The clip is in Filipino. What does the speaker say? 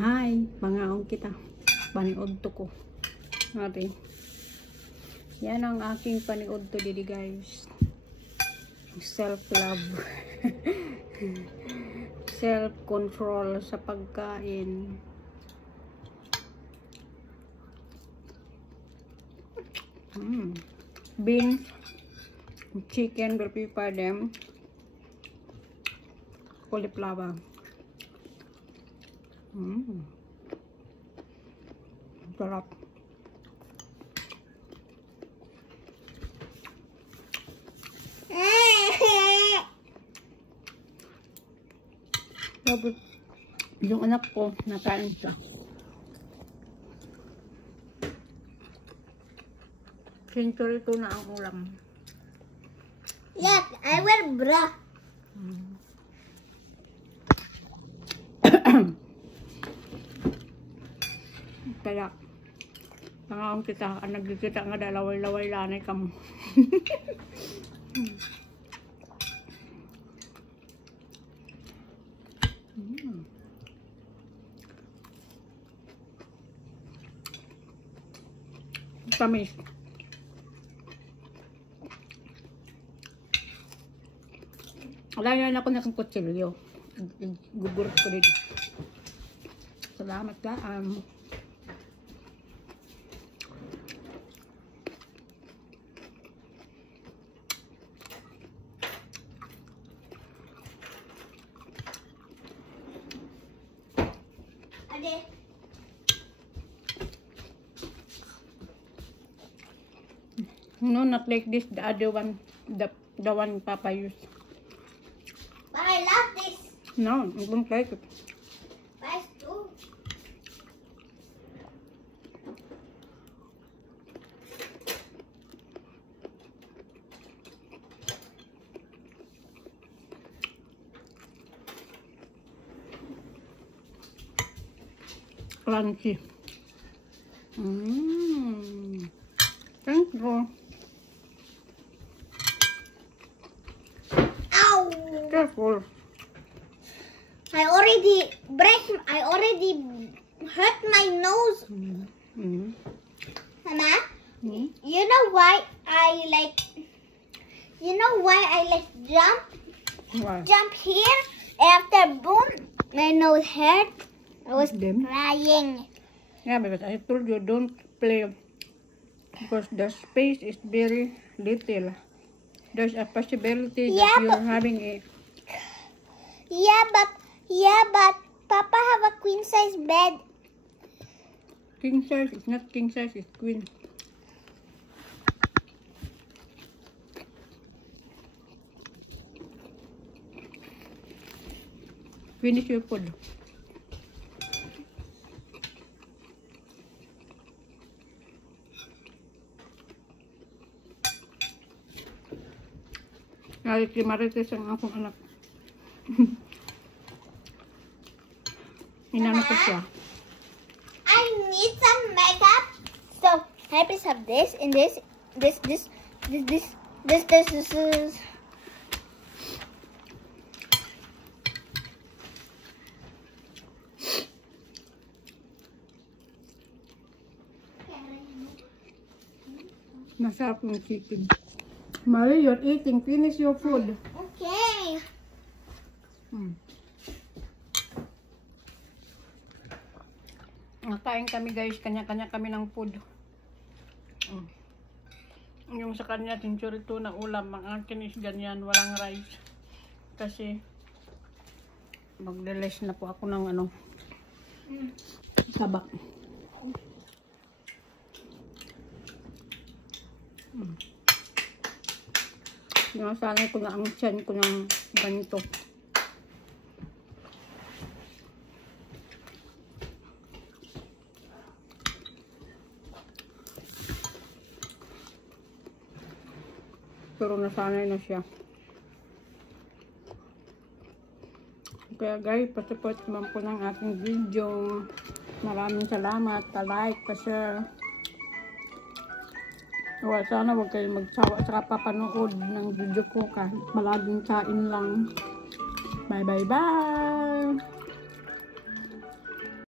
Hi, mangaon kita. Paniudto ko. Natin. Yan ang aking paniudto didi guys. Self-love. Self-control sa pagkain. Beans, chicken, will prepare them. Cauliflower. Sarap. Yung anak ko, nakain siya. Century 2 na ang ulam. Yes, I wear bra. Kaya, nangaon kita, nagkikita nga dalaway-laway lanay ka mo. Tamis. Alayan ako na kong kutsilyo. Gugurot ko dito. Salamat ka. Ade. No, not like this. The other one, the one Papa used. But I love this. No, I don't like it. Nice too. Crunchy. Thank you. Ow! Careful. I already hurt my nose. Mama, you know why I like jump? Why? Jump here, and after boom, my nose hurt. I was Them? crying. Yeah, because I told you don't play because the space is very little. There's a possibility that you're having a Yeah, but Papa have a queen size bed. king size. It's not king size, it's queen. Finish your food. Ay, si Marites ang akong anak. Inano ko siya. I need some makeup. So I please have this and this. Masarap yung chicken. Mari, you're eating. Finish your food. Okay. Nakain kami guys. Kanya-kanya kami ng food. Yung sa kanya, century 2 na ulam. Ang akin is ganyan. Walang rice. Kasi magde-less na po ako ng ano. Sabak. Nasanay ko na ang tiyan ko ng ganito. Pero nasanay na siya. Kaya guys, pa-support naman po ng aking video. Maraming salamat. Pa-like, pa-share. Sana huwag kayong magsawa sa papanood ng video ko kahit malaging kain lang. Bye bye bye!